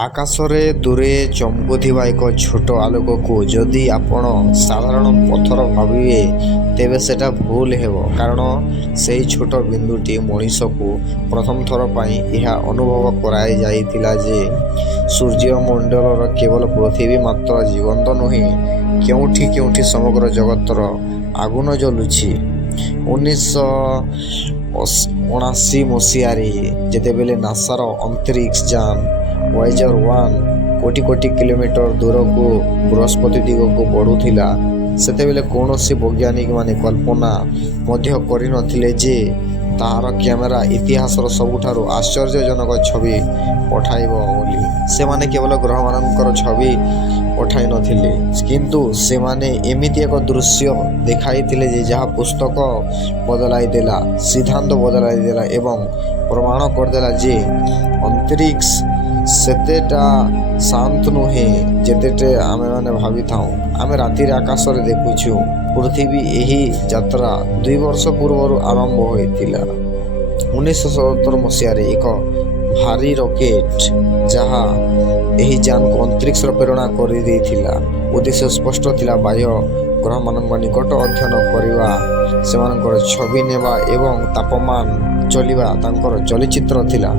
ଆକାଶରେ ଦୂରେ ଚମକୁଥିବା ଏକ ଛୋଟ ଆଲୋକକୁ ଯଦି ଆପଣ ସାଧାରଣ ପଥର ଭାବିବେ ତେବେ ସେଟା ଭୁଲ ହେବ, କାରଣ ସେହି ଛୋଟ ବିନ୍ଦୁଟି ମଣିଷକୁ ପ୍ରଥମ ଥର ପାଇଁ ଏହା ଅନୁଭବ କରାଯାଇଥିଲା ଯେ ସୂର୍ଯ୍ୟମଣ୍ଡଳର କେବଳ ପୃଥିବୀ ମାତ୍ର ଜୀବନ୍ତ ନୁହେଁ, କେଉଁଠି କେଉଁଠି ସମଗ୍ର ଜଗତର ଆଗୁନ ଜଳୁଛି। 1979 ମସିହାରେ ଯେତେବେଳେ ନାସାର ଅନ୍ତରିକ୍ଷ ଯାନ ଭୋୟେଜର 1 କୋଟି କୋଟି କିଲୋମିଟର ଦୂରକୁ ବୃହସ୍ପତି ଦିଗକୁ ବଢ଼ୁଥିଲା, ସେତେବେଳେ କୌଣସି ବୈଜ୍ଞାନିକମାନେ କଳ୍ପନା ମଧ୍ୟ କରିନଥିଲେ ଯେ ତାହାର କ୍ୟାମେରା ଇତିହାସର ସବୁଠାରୁ ଆଶ୍ଚର୍ଯ୍ୟଜନକ ଛବି ପଠାଇବ ବୋଲି। ସେମାନେ କେବଳ ଗ୍ରହମାନଙ୍କର ଛବି ପଠାଇନଥିଲେ, କିନ୍ତୁ ସେମାନେ ଏମିତି ଏକ ଦୃଶ୍ୟ ଦେଖାଇଥିଲେ ଯେ ଯାହା ପୁସ୍ତକ ବଦଳାଇ ଦେଲା, ସିଦ୍ଧାନ୍ତ ବଦଳାଇ ଦେଲା ଏବଂ ପ୍ରମାଣ କରିଦେଲା ଯେ ଅନ୍ତରିକ୍ଷ ସେତେଟା ଶାନ୍ତ ନୁହେଁ ଯେତେଟା ଆମେମାନେ ଭାବିଥାଉ। ଆମେ ରାତିରେ ଆକାଶରେ ଦେଖୁଛୁ। ପୃଥିବୀ ଏହି ଯାତ୍ରା 2 ବର୍ଷ ପୂର୍ବରୁ ଆରମ୍ଭ ହୋଇଥିଲା। 1977 ମସିହାରେ ଏକ ଭାରୀ ରକେଟ୍ ଯାହା ଏହି ଯାନକୁ ଅନ୍ତରିକ୍ଷରେ ପ୍ରେରଣ କରିଦେଇଥିଲା। ଉଦ୍ଦେଶ୍ୟ ସ୍ପଷ୍ଟ ଥିଲା, ବାହ୍ୟ ଗ୍ରହମାନଙ୍କ ନିକଟ ଅଧ୍ୟୟନ କରିବା, ସେମାନଙ୍କର ଛବି ନେବା ଏବଂ ତାପମାନ ଚଳିବା ତାଙ୍କର ଚଳଚ୍ଚିତ୍ର ଥିଲା।